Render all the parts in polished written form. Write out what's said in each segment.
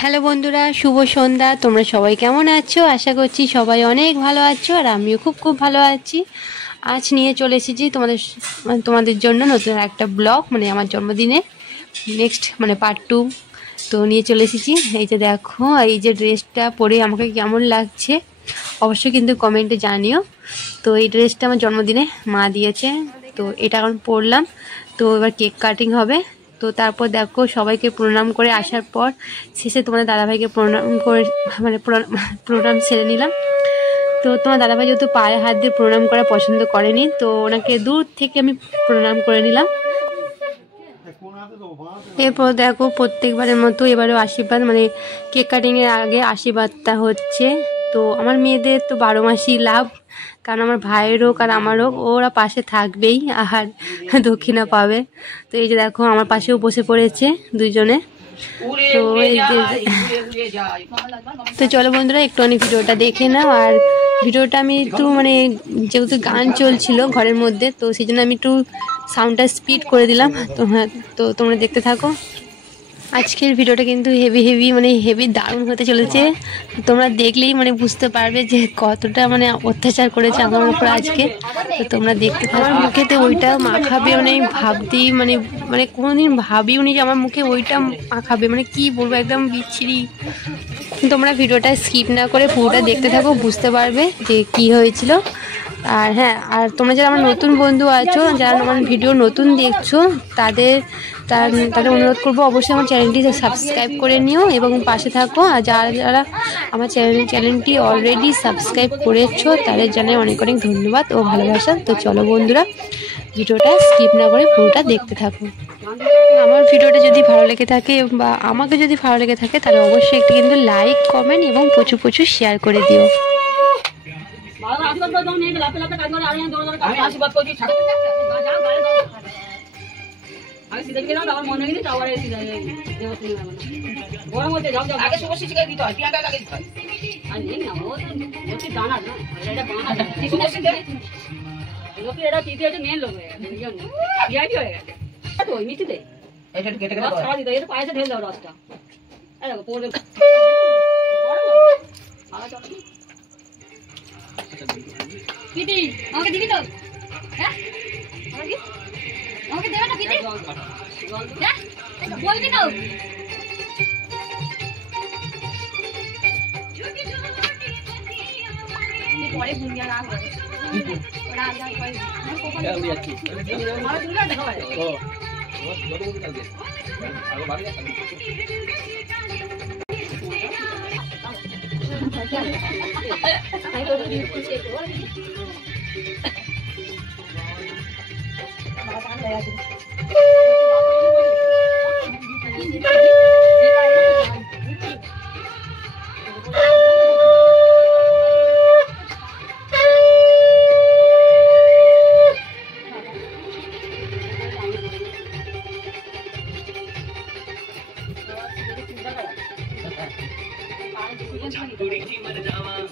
Hello বন্ধুরা, শুভ সন্ধ্যা। তোমরা সবাই কেমন আছো? আশা করছি সবাই অনেক ভালো আছো, আর আমিও খুব ভালো আছি। আজ নিয়ে চলে এসেছি তোমাদের জন্য নতুন একটা ব্লগ, মানে আমার জন্মদিনে নেক্সট মানে পার্ট 2 তো নিয়ে চলে এসেছি। এই যে দেখো, এই যে ড্রেসটা পরে আমাকে কেমন লাগছে অবশ্যই কিন্তু কমেন্টে জানিও। তো এই ড্রেসটা আমার জন্মদিনে মা দিয়েছে, তো এটা এখন পরলাম। তো এবার কেক কাটিং হবে। তো তারপর দেখো, সবাইকে প্রণাম করে আসার পর শেষে তোমাদের দাদাভাইকে প্রণাম করে মানে প্রণাম সেরে নিলাম। তো তোমার দাদাভাই যেহেতু পায়ে হাত দিয়ে প্রণাম করা পছন্দ করেনি, তো ওনাকে দূর থেকে আমি প্রণাম করে নিলাম। এরপর দেখো, প্রত্যেকবারের মতো এবারেও আশীর্বাদ মানে কেক কাটিংয়ের আগে আশীর্বাদটা হচ্ছে। তো আমার মেয়েদের তো 12 মাসই লাভ, কারণ আমার ভাইয়ের হোক আর আমার হোক, ওরা পাশে থাকবেই আর দক্ষিণা পাবে। তো এই যে দেখো, আমার পাশেও বসে পড়েছে দুইজনে। তো এই যে তো চলো বন্ধুরা, একটু অনেক ভিডিওটা দেখে নাও। আর ভিডিওটা আমি একটু মানে যেহেতু গান চলছিল ঘরের মধ্যে, তো সেই জন্য আমি একটু সাউন্ডটা স্পিড করে দিলাম। তো তোমরা দেখতে থাকো। আজকের ভিডিওটা কিন্তু হেভি দারুণ হতে চলেছে। তোমরা দেখলেই মানে বুঝতে পারবে যে কতটা মানে অত্যাচার করেছে আমার উপর আজকে। তো তোমরা দেখতে থাকো। আমার মুখেতে ওইটা মাখাবে মানে ভাবতেই মানে কোনোদিন ভাবিও নি যে আমার মুখে ওইটা মাখাবে, মানে কি বলবো, একদম বিচ্ছিরি। তোমরা ভিডিওটা স্কিপ না করে পুরোটা দেখতে থাকো, বুঝতে পারবে যে কি হয়েছিল। আর হ্যাঁ, আর তোমরা যারা আমার নতুন বন্ধু আছো, যারা আমার ভিডিও নতুন দেখছো, তাদের অনুরোধ করবো অবশ্যই আমার চ্যানেলটি সাবস্ক্রাইব করে নিও এবং পাশে থাকো। আর যারা আমার চ্যানেলটি অলরেডি সাবস্ক্রাইব করেছো, তাদের জানাই অনেক ধন্যবাদ ও ভালোবাসা। তো চলো বন্ধুরা, ভিডিওটা স্কিপ না করে পুরোটা দেখতে থাকো। আমার ভিডিওটা যদি ভালো লেগে থাকে বা আমাকে যদি ভালো লেগে থাকে, তাহলে অবশ্যই একটি কিন্তু লাইক, কমেন্ট এবং প্রচুর শেয়ার করে দিও। পিটি আমাকে দিবি তো? হ্যাঁ আমাকে দেবে না পিটি? হ্যাঁ বলবি তো? পরে ভুলিয়া রাখ ওরা আজ আর কই না কোপন আমার দুলা দেখো ভাই ও যত বলতে কালকে আরো বাড়ি যাচ্ছে আই তো দিন খুশি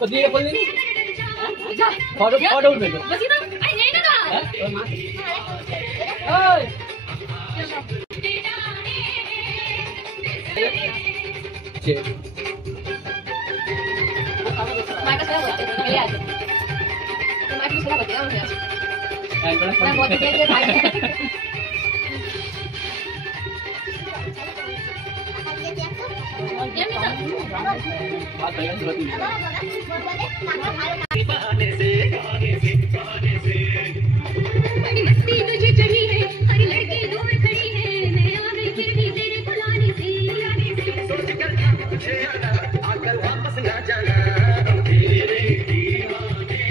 তো ये बोल नहीं फोटो उठ लो बस इधर आई नहीं ना ओए माइक से बोलते हैं ये आज तो माइक से बोलते हैं मैं बहुत तेज भाई बात भैया से होती मस्ती तुझे चढ़ी है, हर लड़की दूर खड़ी है, मैं आ गई फिर भी तेरे बुलाने से सोच कर मुझे आकर वापस ना जाना तेरे दीवाने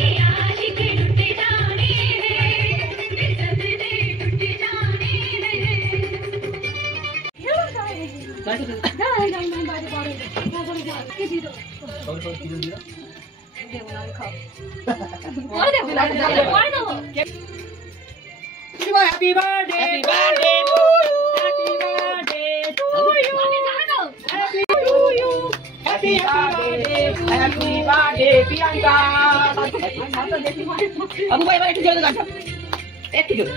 ये आशिकी टूटे जाने टूटे जाने Happy birthday, happy birthday, happy birthday to you, happy to you, happy birthday, Priyanka. Abu ভাই এবার একটু জোরে গান একটু জোরে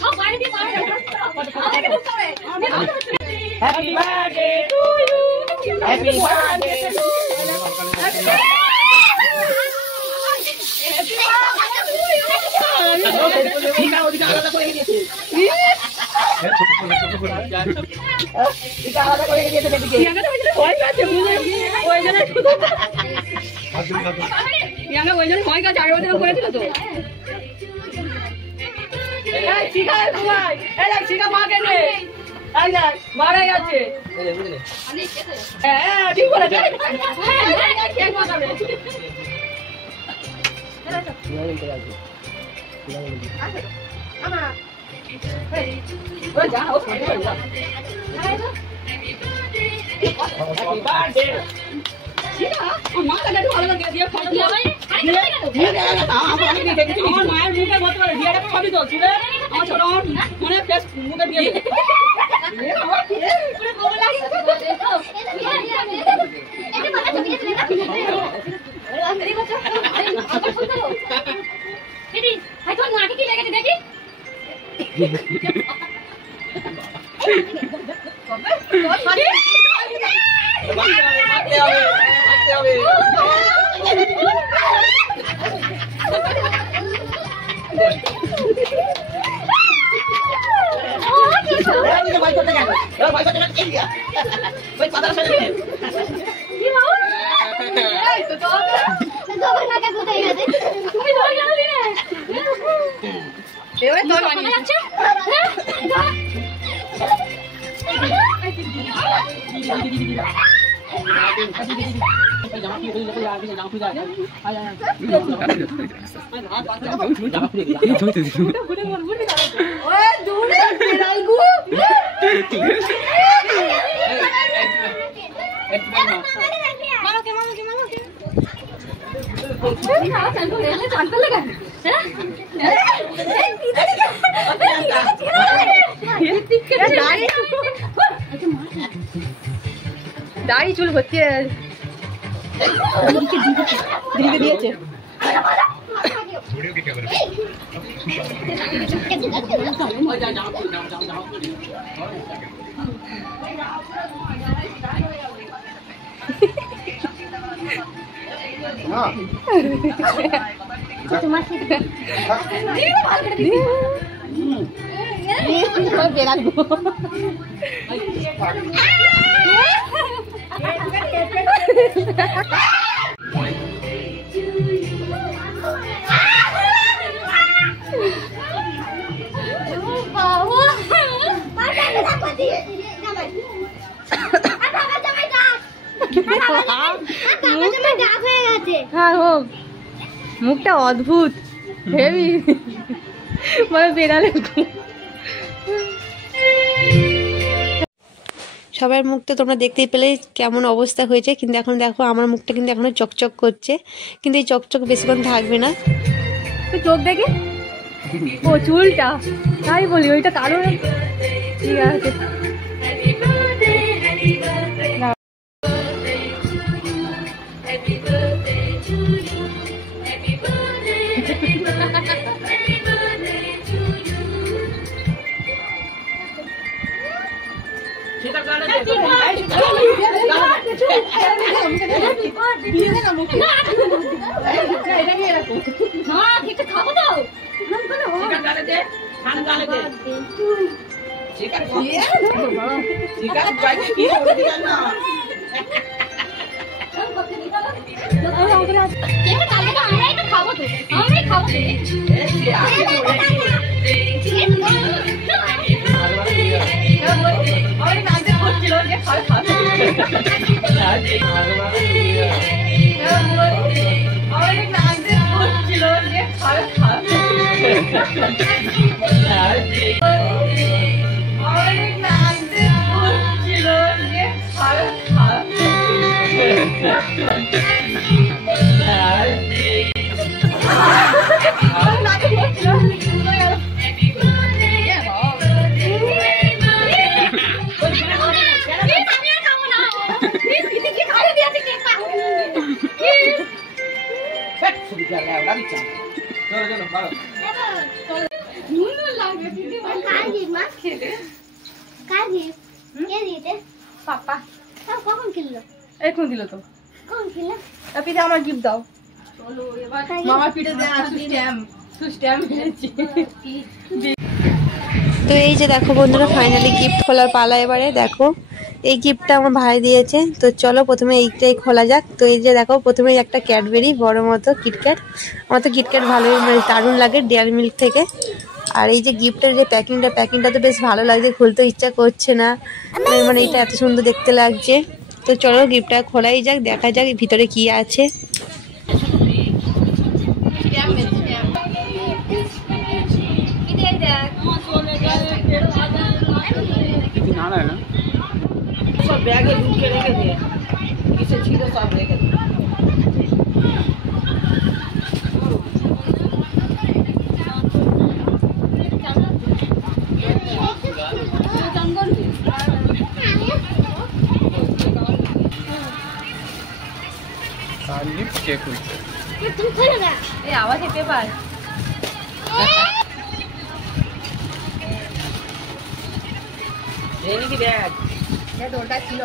সব বাইরে দিয়ে পারে আমাকে ঢুকতে হবে happy birthday to you happy birthday আলাদা করে দিয়েছে আলাদা করে দিয়েছে দেখি ওই কাছে ওই জন্য ইয়াঙ্গা ওই জন্য ভয় কাছে আর ওই জন্য করেছিল তো এই শিখা ভাই এই দেখ শিখা মা কে নে আই যা মারা যাচ্ছে হ্যাঁ ঠিক বলে কেক মাখাবে আমা ওই যা ও হ্যাপি বার্থডে শিখা ও মা কা একটু ভালো করে দিয়ে ফটো দিয়া ভাই আমার মায়ের মুখে মত করে দিয়াটা ছবি তো ছিল আমার ছোট মনে ফেস মুখে দিয়ে পুরো গোবর লাগি এটা মাথা ছবি দিতে না আরে বাচ্চা আরে আবার ফোন করো এদি ভাই তোর নাকি কি লেগেছে দেখি মারতে হবে দাড়ি চুল ভর্তি দিদিকে দিয়েছে মুখটা অদ্ভুত হেভি মানে বেড়ালে সবার মুখটা তোমরা দেখতেই পেলে কেমন অবস্থা হয়েছে, কিন্তু এখন দেখো আমার মুখটা কিন্তু এখনো চকচক করছে, কিন্তু এই চকচক বেশিক্ষণ থাকবে না। চোখ দেখে ও চুলটা তাই বলি ওইটা কারণ ঠিক আছে। পাপা কখন কিনলো? এখন দিল তো কখন কিনলো? পিঠে আমার গিফট দাও। মামার পিঠে দেয় স্ট্যাম্প এনেছি। তো এই যে দেখো বন্ধুরা, ফাইনালি গিফট খোলার পালা। এবারে দেখো এই গিফটটা আমার ভাই দিয়েছে। তো চলো প্রথমে এইটাই খোলা যাক। তো এই যে দেখো প্রথমে একটা ক্যাডবেরি বড় মতো কিটক্যাট। আমার তো কিটক্যাট ভালোই মানে দারুণ লাগে ডেয়ারি মিল্ক থেকে। আর এই যে গিফটের যে প্যাকিংটা তো বেশ ভালো লাগছে, খুলতে ইচ্ছা করছে না, মানে এটা এত সুন্দর দেখতে লাগছে। তো চলো গিফটটা খোলাই যাক, দেখা যাক ভিতরে কি আছে। সব ব্যাগে ঢুকে রেখে দে, কিসে ছিল সব রেখে দে। तुम खोलो ना। এই আওয়াজ হেঁটে পায়। এই নাকি ব্যাগ? ওটা ছিল।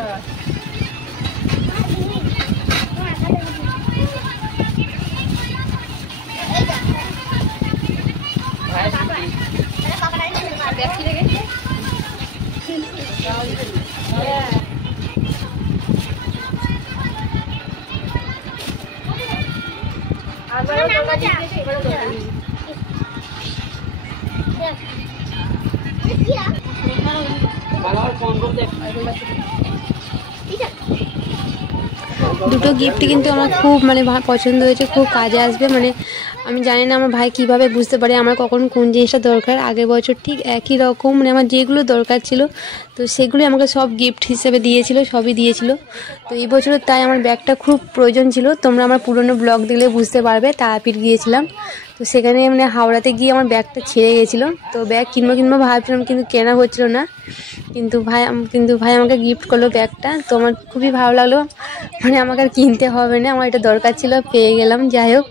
দুটো গিফট কিন্তু আমার খুব মানে পছন্দ হয়েছে, খুব কাজে আসবে। মানে আমি জানি না আমার ভাই কিভাবে বুঝতে পারে আমার কখন কোন জিনিসটা দরকার। আগের বছর ঠিক একই রকম মানে আমার যেগুলো দরকার ছিল তো সেগুলোই আমাকে সব গিফট হিসেবে দিয়েছিল, সবই দিয়েছিল। তো এই বছরও তাই আমার ব্যাগটা খুব প্রয়োজন ছিল। তোমরা আমার পুরনো ব্লগ দেখলে বুঝতে পারবে, তারাপীঠ গিয়েছিলাম। তো সেখানে মানে হাওড়াতে গিয়ে আমার ব্যাগটা ছিঁড়ে গেছিলো। তো ব্যাগ কিনবো ভাবছিলাম, কিন্তু কেনা হচ্ছিল না। কিন্তু ভাই আমাকে গিফট করলো ব্যাগটা। তো আমার খুবই ভালো লাগলো, মানে আমাকে আর কিনতে হবে না, আমার এটা দরকার ছিল, পেয়ে গেলাম। যাই হোক,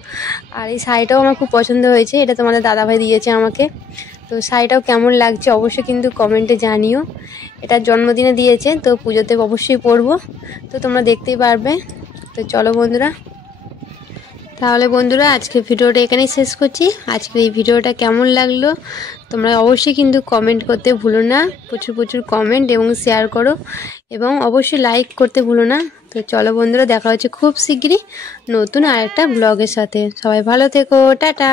আর এই শাড়িটাও আমার খুব পছন্দ হয়েছে, এটা তোমাদের দাদাভাই দিয়েছে আমাকে। তো শাড়িটাও কেমন লাগছে অবশ্যই কিন্তু কমেন্টে জানিও। এটা জন্মদিনে দিয়েছে, তো পুজোতে অবশ্যই পরবো, তো তোমরা দেখতেই পারবে। তো চলো বন্ধুরা, তাহলে বন্ধুরা আজকের ভিডিওটা এখানেই শেষ করছি। আজকের এই ভিডিওটা কেমন লাগলো তোমরা অবশ্যই কিন্তু কমেন্ট করতে ভুলো না, প্রচুর কমেন্ট এবং শেয়ার করো, এবং অবশ্যই লাইক করতে ভুলো না। তো চলো বন্ধুরা, দেখা হচ্ছে খুব শিগগিরই নতুন আরেকটা ব্লগের সাথে। সবাই ভালো থেকো, টাটা।